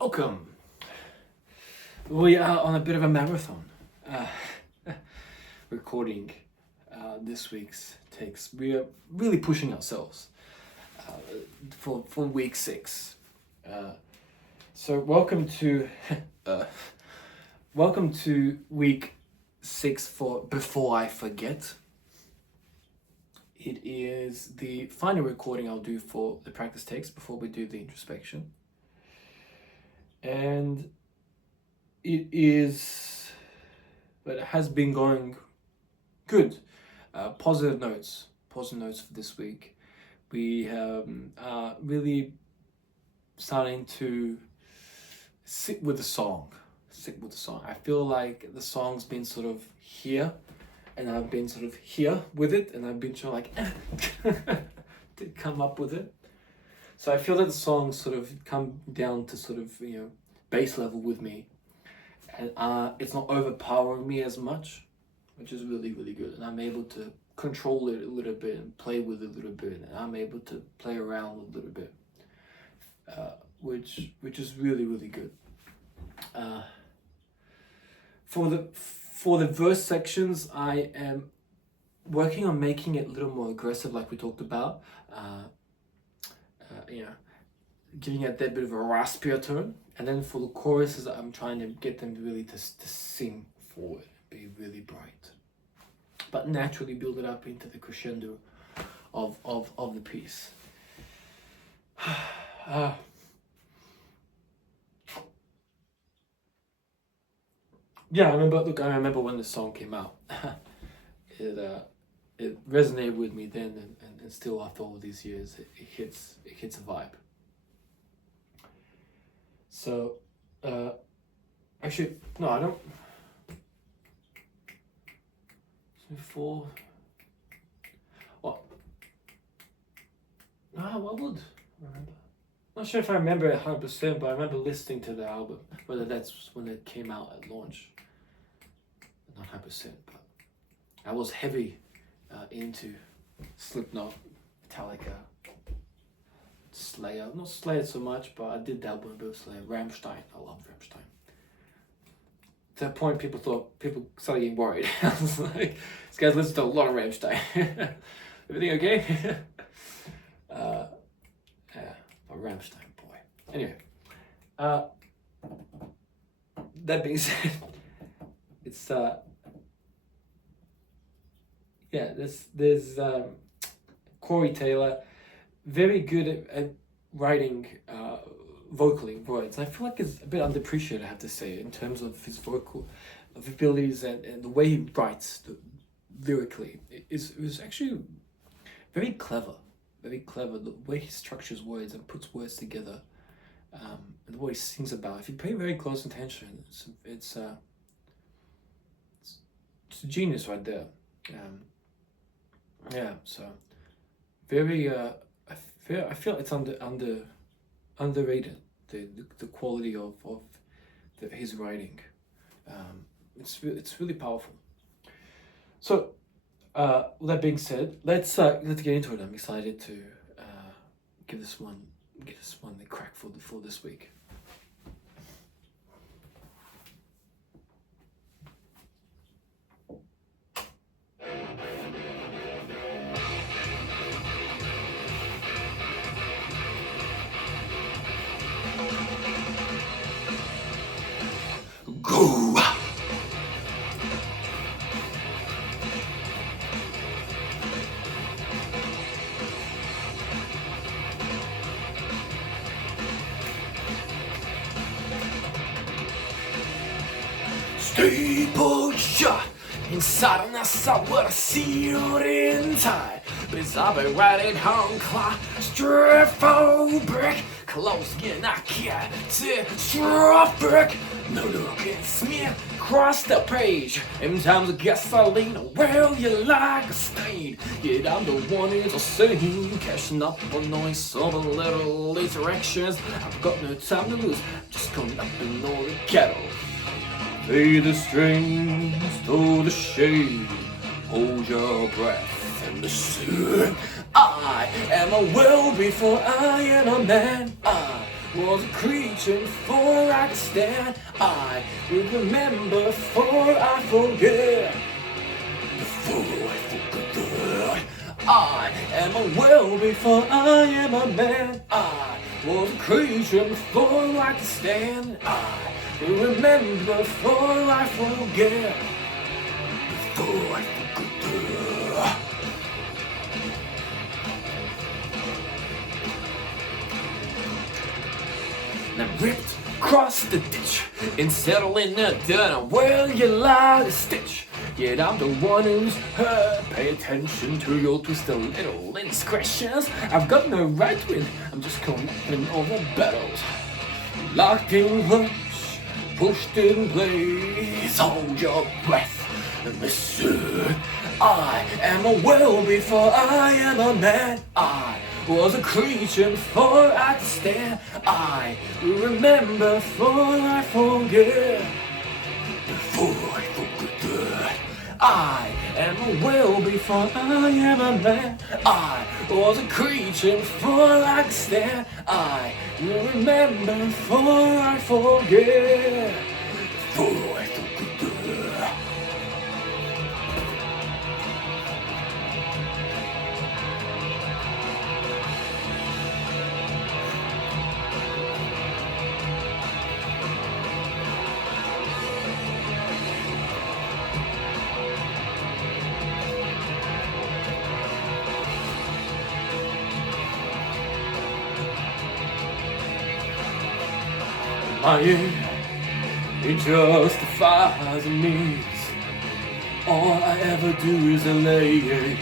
Welcome. We are on a bit of a marathon. Recording this week's takes. We are really pushing ourselves for week 6. So welcome to week 6 for Before I Forget. It is the final recording I'll do for the practice takes before we do the introspection. And it has been going good. Positive notes for this week. We are really starting to sit with the song. I feel like the song's been sort of here, and I've been sort of here with it, and I've been trying to come up with it. So I feel that the song sort of come down to sort of, base level with me. And it's not overpowering me as much, which is really, really good. And I'm able to control it a little bit and play with it a little bit. And I'm able to play around a little bit, which is really, really good. For the verse sections, I am working on making it a little more aggressive, like we talked about. Giving it that bit of a raspier tone. And then for the choruses, I'm trying to get them really to sing forward, be really bright, but naturally build it up into the crescendo of the piece. I remember when the song came out. It resonated with me then, and still after all these years, it hits a vibe. So, actually, no, I don't. Before, what? No, I would remember. Not sure if I remember it 100%, but I remember listening to the album. Whether that's when it came out at launch. Not 100%, but I was heavy into Slipknot, Metallica, Slayer. Not Slayer so much, but I did dabble in a bit of Slayer. Rammstein. I love Rammstein. To that point, people started getting worried. I was like, this guy's listened to a lot of Rammstein. Everything okay? But Rammstein, boy. Anyway, that being said, it's there's Corey Taylor, very good at writing vocally words. I feel like it's a bit underappreciated, I have to say, in terms of his vocal abilities and the way he writes lyrically. It was actually very clever. The way he structures words and puts words together, and the way he sings about it. If you pay very close attention, it's a genius right there. So very. I feel it's underrated, the quality of his writing. It's really powerful. So, with that being said, let's get into it. I'm excited to give this one a crack for this week. Go! Staple shot inside an sour searing tide. Bizarre riding home clock, striphobic, close in I can't striphobic. No look at smear across the page. In times of gasoline, well, you like a stain. Yet I'm the one who's a scene, cashing up on noise of a little interactions. I've got no time to lose, just coming up in all the kettle. Play the strings to the shade, hold your breath in the sun. I am a will before I am a man. was a creature before I could stand. I will remember before I forget. Before I forget. I am a well before I am a man. I was a creature before I could stand. I will remember before I forget. Before I forget. And I ripped across the ditch and settled in the dirt. Well, you lie to stitch. Yet I'm the one who's hurt. Pay attention to your twisted little indiscretions. I've got no right to win. I'm just collecting all the battles. Locked in clutch, pushed in place. Hold your breath and listen. I am a well before I am a man. I was a creature before I could stand. I will remember before I forget. Before I forget. I am a well before I am a man. I was a creature before I could stand. I will remember before I forget. Before I forget. My ear, it justifies the needs. All I ever do is allay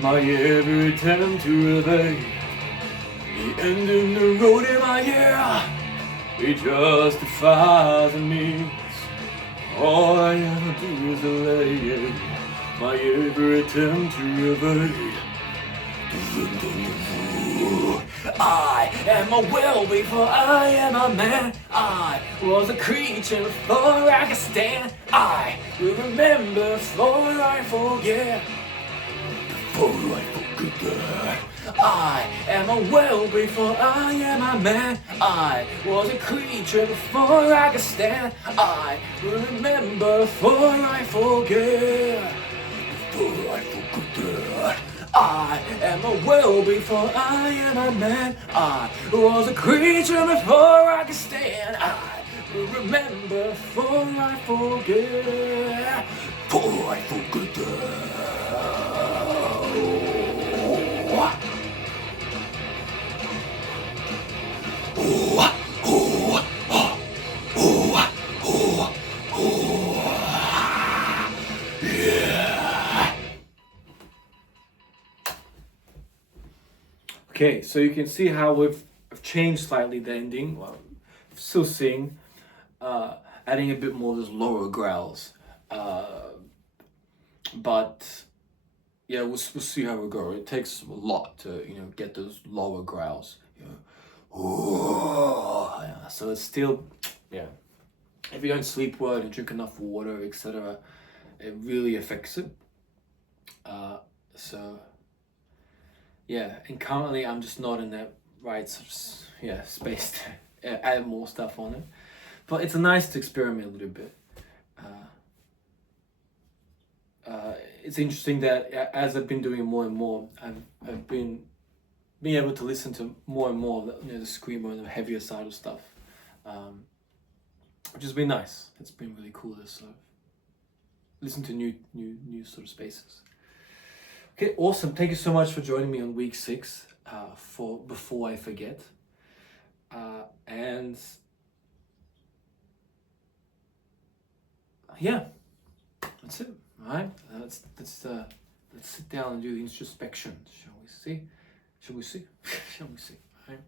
my every attempt to evade the end of the road in my ear. It justifies the needs. All I ever do is allay my every attempt to evade. I am a well before I am a man. I was a creature before I could stand. I will remember before I forget. Before I forget. I am a well before I am a man. I was a creature before I could stand. I will remember before I forget. Before I forget. I am a well before I am a man. I was a creature before I could stand. I will remember before I forget. Before I forget. Okay, so you can see how we've changed slightly the ending. Well, still sing, adding a bit more of those lower growls. But yeah, we'll see how we go. It takes a lot to get those lower growls. Yeah. So it's still If you don't sleep well and drink enough water, etc., it really affects it. So. Yeah, and currently I'm just not in that right space to add more stuff on it. But it's nice to experiment a little bit. It's interesting that as I've been doing it more and more, I've been being able to listen to more and more of the screamer and the heavier side of stuff, which has been nice. It's been really cool to sort of listen to new sort of spaces. Okay, awesome. Thank you so much for joining me on week 6 for Before I Forget. And yeah, that's it. All right, let's sit down and do the introspection. Shall we see? Shall we see? All right.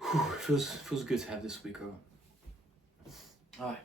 Whew, feels good to have this week over. All right.